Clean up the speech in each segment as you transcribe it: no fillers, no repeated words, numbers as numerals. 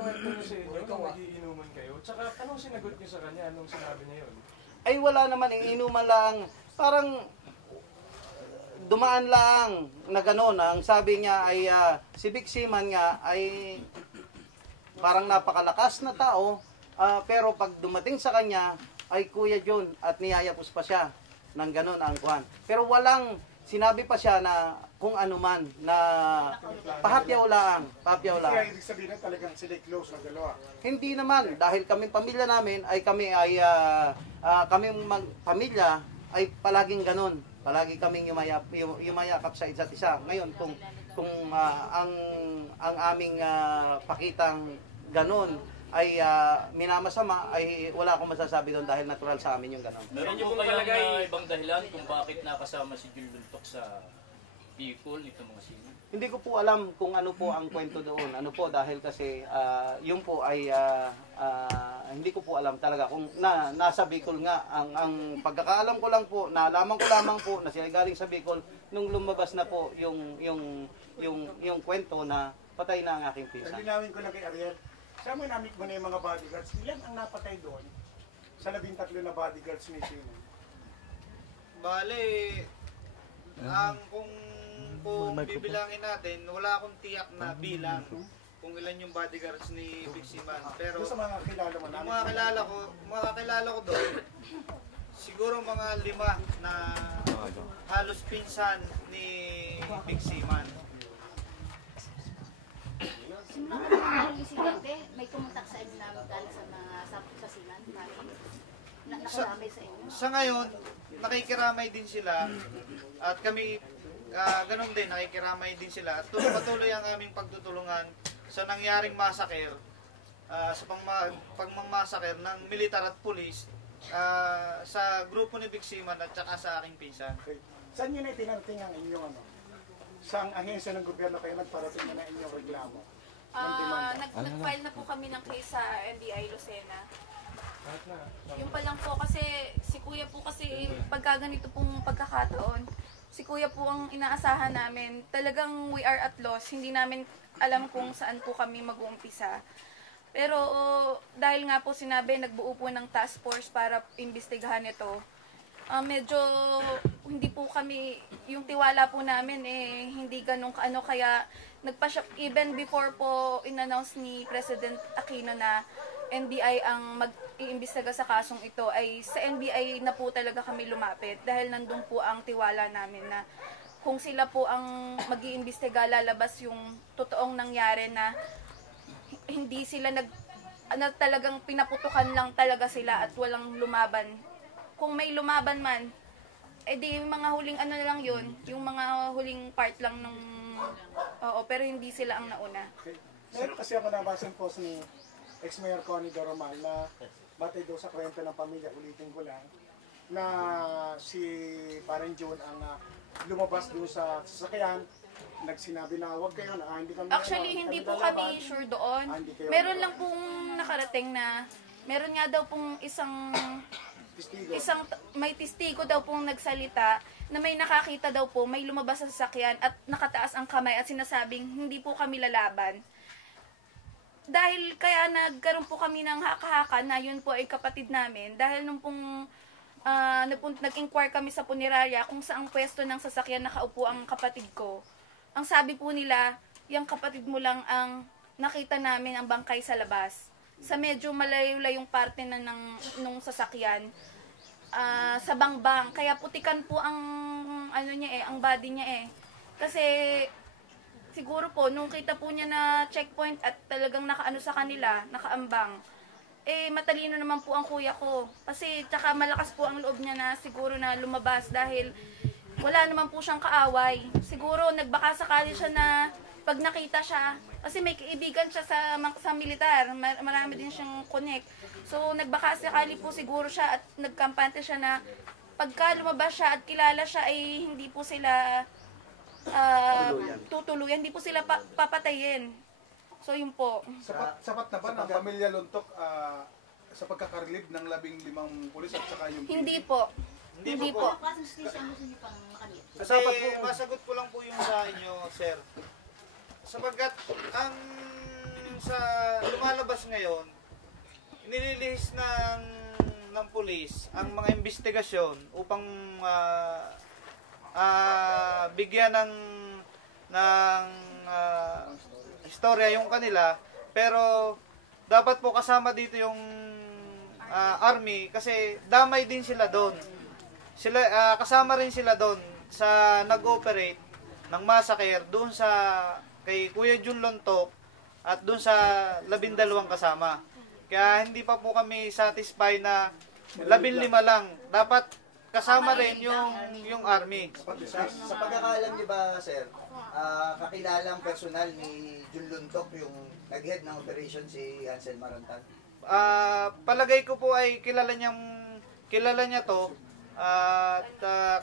kinuwento niyo sa inyo nung nagiinuman kayo? Tsaka anong sinagot niyo sa kanya nung sinabi niya yun? Ay wala naman, inuman lang. Parang dumaan lang na gano'n. Ang sabi niya ay si Vic Seaman nga ay parang napakalakas na tao. Pero pag dumating sa kanya ay Kuya John at niyayapos pa siya ng gano'n ang kuhan. Pero walang sinabi pa siya na kung ano man na pahapyaw lang. Kaya ibig sabihin na talagang sila close na dalawa. Hindi naman, dahil kami pamilya namin ay kaming pamilya ay palaging ganun. Palagi kaming yumayakap sa isa't isa. Ngayon kung ang aming pakitang ganun ay minamasama, ay wala akong masasabi doon dahil natural sa amin yung ganun. Meron po kaya ibang dahilan kung bakit nakasama si Jun Luntok sa vehicle nito mga sino? Hindi ko po alam kung ano po ang kwento doon. Ano po, dahil kasi yung po ay hindi ko po alam talaga kung nasa Bicol nga. Ang pagkakaalam ko lang po, nalaman ko lamang po na sila galing sa Bicol nung lumabas na po yung kwento na patay na ang aking pinsan. Linawin ko lang kay Ariel. Sa mga namit mo na yung mga bodyguards, ilan ang napatay doon sa 13 na bodyguards ni Sino? Bale, kung bibilangin natin, wala akong tiyak na bilang kung ilan yung bodyguards ni Vic Seaman. Pero sa mga kilala mo, mga kilala ko doon, siguro mga 5 na halos pinsan ni Vic Seaman. Simula ka na insidente, may kumontak sa inyo na galing sa mga sapot sa Seaman? Nakaramay sa inyo? Sa ngayon, nakikiramay din sila at kami ganun din, nakikiramay din sila at patuloy ang aming pagtutulungan sa nangyaring massacre, sa pagmamassacre ng militar at pulis sa grupo ni Vic Seaman at saka sa aking pinsan. Okay. Saan nyo na itinarating ang inyong Saang ahensya ng gobyerno kayo nagparating na inyong reklamo? Nag-file na po kami ng case sa NBI Lucena. Yung pa lang po kasi si Kuya po kasi pagka ganito pong pagkakataon, si Kuya po ang inaasahan namin. Talagang we are at loss. Hindi namin alam kung saan po kami mag-uumpisa. Pero dahil nga po sinabi, nagbuo po ng task force para imbestigahan ito. Medyo hindi po kami, yung tiwala po namin hindi ganun kaano, kaya nagpa-siya, even before po in-announce ni President Aquino na NBI ang mag-iimbestiga sa kasong ito, ay sa NBI na po talaga kami lumapit dahil nandun po ang tiwala namin na kung sila po ang mag-iimbestiga, lalabas yung totoong nangyari na hindi sila talagang pinaputukan lang talaga sila at walang lumaban. Kung may lumaban man, di mga huling ano lang yun, yung mga huling part lang ng, pero hindi sila ang nauna. Okay. Meron kasi ako nabasan post ni ex-mayor Connie Doromal na batay daw sa kwento ng pamilya, ulitin ko lang, na si Parang June ang lumabas doon sa sasakyan, nagsinabi na huwag kayo na hindi kami. Actually, hindi po kami sure doon. Meron lang pong nakarating na, meron nga daw pong may testigo daw pong nagsalita na may nakakita daw po, may lumabas sa sasakyan at nakataas ang kamay at sinasabing hindi po kami lalaban. Dahil kaya nagkaroon po kami ng haka-haka na yun po ay kapatid namin. Dahil nung pong nag-inquire kami sa punerarya kung saang pwesto ng sasakyan nakaupo ang kapatid ko. Ang sabi po nila, yung kapatid mo lang ang nakita namin ang bangkay sa labas. Sa medyo malayo-layong parte na nung sasakyan, sa bangbang. Kaya putikan po ang ang body niya Kasi siguro po nung kita po niya na checkpoint at talagang nakaano sa kanila, nakaambang. Matalino naman po ang kuya ko. Kasi tsaka malakas po ang loob niya na siguro na lumabas dahil wala naman po siyang kaaway. Siguro nagbaka sakali siya na pag nakita siya, kasi may kaibigan siya sa militar, marami din siyang connect. So nagbaka sakali po siguro siya at nagkampante siya na pagka lumabas siya at kilala siya ay hindi po sila tutuluyan, hindi po sila papatayin. So yun po. Sapat na ba ng pamilya Luntok sa pagkakarlib ng 15 pulis at saka yung Hindi po. Hindi po. Kasi masagot ko lang po yung sa inyo, sir. Sapagkat ang sa lumalabas ngayon, nililihis ng pulis ang mga investigasyon upang bigyan ng istorya yung kanila, pero dapat po kasama dito yung army kasi damay din sila doon. Kasama rin sila doon sa nag-operate ng massacre doon sa kay Kuya Jun Lontok at doon sa 12 kasama. Kaya hindi pa po kami satisfied na 15 lang. Dapat kasama rin yung army. Sa pagkakaalam niyo ba, sir, kakilalang personal ni Jun Luntok yung nag-head ng operation si Hansel Marantan? Palagay ko po ay kilala niya to at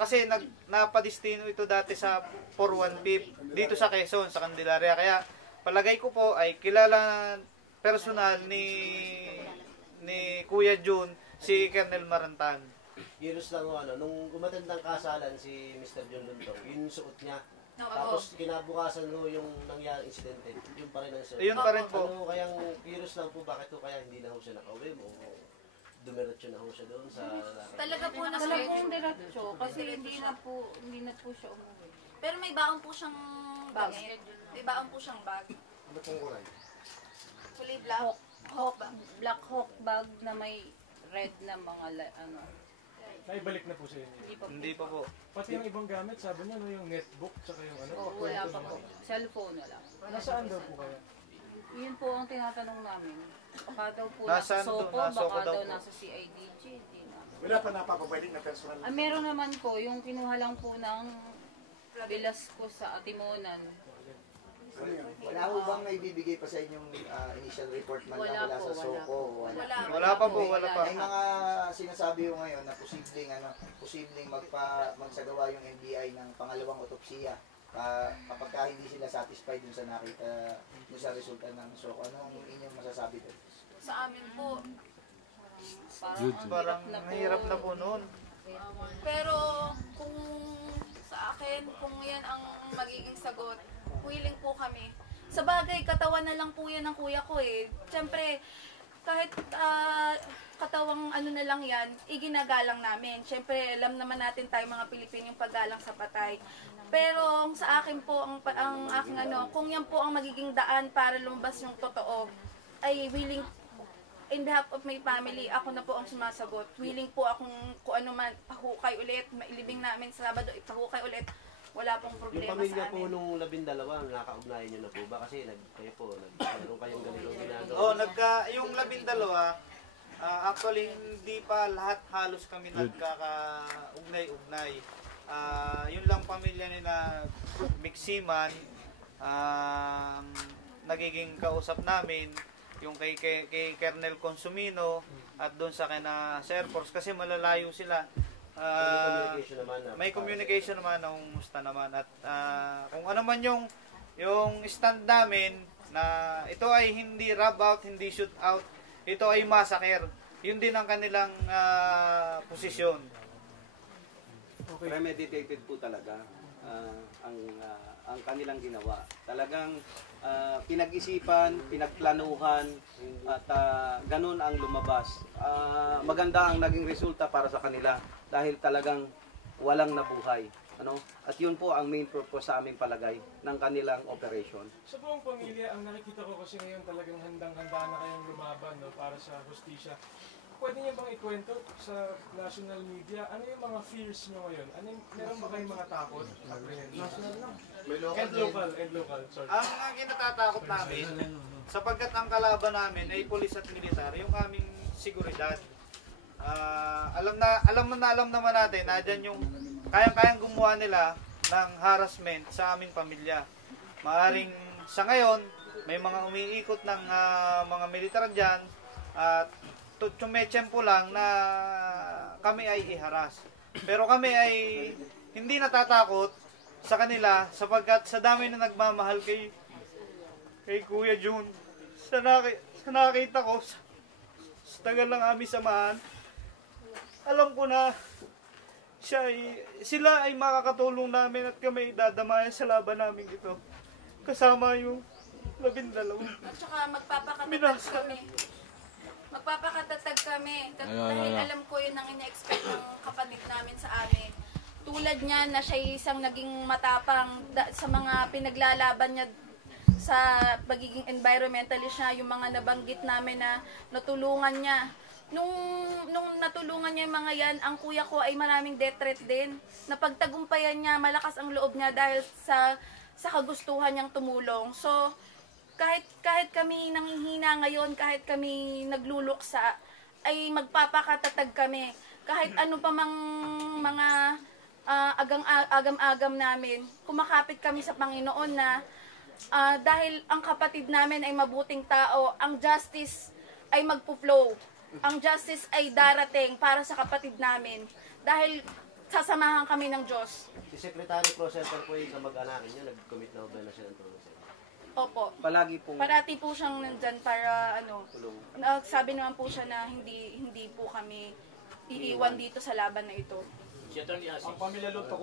kasi napadistino ito dati sa 415 dito sa Quezon, sa Candelaria. Kaya palagay ko po ay kilala personal ni Kuya Jun si Colonel Marantan. Giros lang nung umatendang kasalan si Mr. John Luntok, yun yung suot niya. Tapos kinabukasan yung nangyaring insidente, yun pa rin ang suot. Yun pa rin po. Ano kayang giros lang po, bakit po kaya hindi na ho siya nakauwi mo? Dumiretso na ho siya doon sa... Talaga po na Talagang diretso kasi hindi na po siya umuwi. Pero may baon po siyang bag. May baon po siyang bag. Ano pong kulay? Kulay black. Black Hawk bag na may red na mga Naibalik na po sa inyo. Hindi pa po. Pati yung ibang gamit, sabi niya, yung netbook, tsaka yung wala kwento pa po. naman. Cellphone na lang. Nasaan daw po kaya? Yun po ang tinatanong namin. Baka daw po Nasaan nasa Soko, nasa Soko baka daw daw po. nasa CIDG. Hindi na. Wala pa napapabalik na personal. Meron naman po, yung kinuha lang po ng bilas ko sa Atimonan. Wala ho bang may bibigay pa sa inyong initial report man Wala lang mula po, sa Soko? Wala pa po, wala pa. May mga sinasabi ho ngayon na posibleng magsagawa yung NBI ng pangalawang otopsiya kapag hindi sila satisfied dun sa nakita dun sa resulta ng Soko. Ano ang inyong masasabi doon? Sa amin po. Parang mahirap na po noon. Pero kung sa akin, kung yan ang magiging sagot, willing po kami. Sa bagay, katawan na lang po yan ng kuya ko eh. Siyempre, kahit katawang ano na lang yan, iginagalang namin. Siyempre, alam naman natin tayo mga Pilipino yung paggalang sa patay. Pero sa akin po, ang aking kung yan po ang magiging daan para lumabas yung totoo, ay willing, in behalf of my family, ako na po ang sumasagot. Willing po akong kung ano man, pahukay ulit, mailibing namin sa Sabado, ipahukay ulit. Wala pong Yung problema pamilya sa po amin. nung 12, nakakaugnayan nyo na po ba? Kasi kayo po, meron kayong ganitong ginagawa. Yung 12, actually hindi pa lahat halos kami nagkakaugnay-ugnay. Yun lang pamilya nila Miximan, nagiging kausap namin yung kay Colonel Consumino at doon sa kina Sir Force kasi malalayo sila. May communication naman na umusta naman at kung ano man yung stand namin na ito ay hindi rub out, hindi shoot out, ito ay massacre. Yun din ang kanilang posisyon. Premeditated po talaga ang kanilang ginawa. Talagang pinag-isipan, pinagplanuhan at ganun ang lumabas. Maganda ang naging resulta para sa kanila dahil talagang walang nabuhay. At yun po ang main purpose sa aming palagay ng kanilang operation. Sa buong pamilya, ang nakikita ko kasi ngayon talagang handang-handa na kayong lumaban para sa hustisya. Pwede niyo bang ikwento sa national media, ano yung mga fears nyo ngayon? Meron ba kayong mga takot? National lang. And local, sorry. Ang kinatatakot namin, sapagkat ang kalaban namin ay pulis at militar, yung aming seguridad. Alam naman natin na dyan yung kayang-kayang gumawa nila ng harassment sa aming pamilya. Maaring sa ngayon, may mga umiikot ng mga militar dyan at tumechempo lang na kami ay iharas. Pero kami ay hindi natatakot sa kanila sapagkat sa dami na nagmamahal kay Kuya Jun. Sa nakita ko, sa tagal ng aming samahan, alam ko na sila ay makakatulong namin at kami dadamayan sa laban namin ito. Kasama yung 12. At saka magpapakatatag kami. Magpapakatatag kami. Dahil alam ko yun ang ina-expect ng kapatid namin sa amin. Tulad niya na siya isang naging matapang sa mga pinaglalaban niya sa pagiging environmentalist niya, yung mga nabanggit namin na natulungan niya. Nung natulungan niya yung mga yan, ang kuya ko ay maraming death threat din. Napagtagumpayan niya, malakas ang loob niya dahil sa kagustuhan niyang tumulong. So, kahit kami nanghihina ngayon, kahit kami nagluluksa, ay magpapakatatag kami. Kahit ano pa mang mga agam-agam namin, kumakapit kami sa Panginoon na dahil ang kapatid namin ay mabuting tao, ang justice ay magpo-flow. Ang justice ay darating para sa kapatid namin. Dahil sasamahan kami ng Diyos. Si Secretary Pro Center po yung kamag-anakin niya, nag-commit na ba na siya ng tulong sa inyo? Opo. Palagi po. Parati po siyang nandyan para sabi naman po siya na hindi po kami iiwan dito sa laban na ito. Si Atty. Asis. Ang pamilya Luntok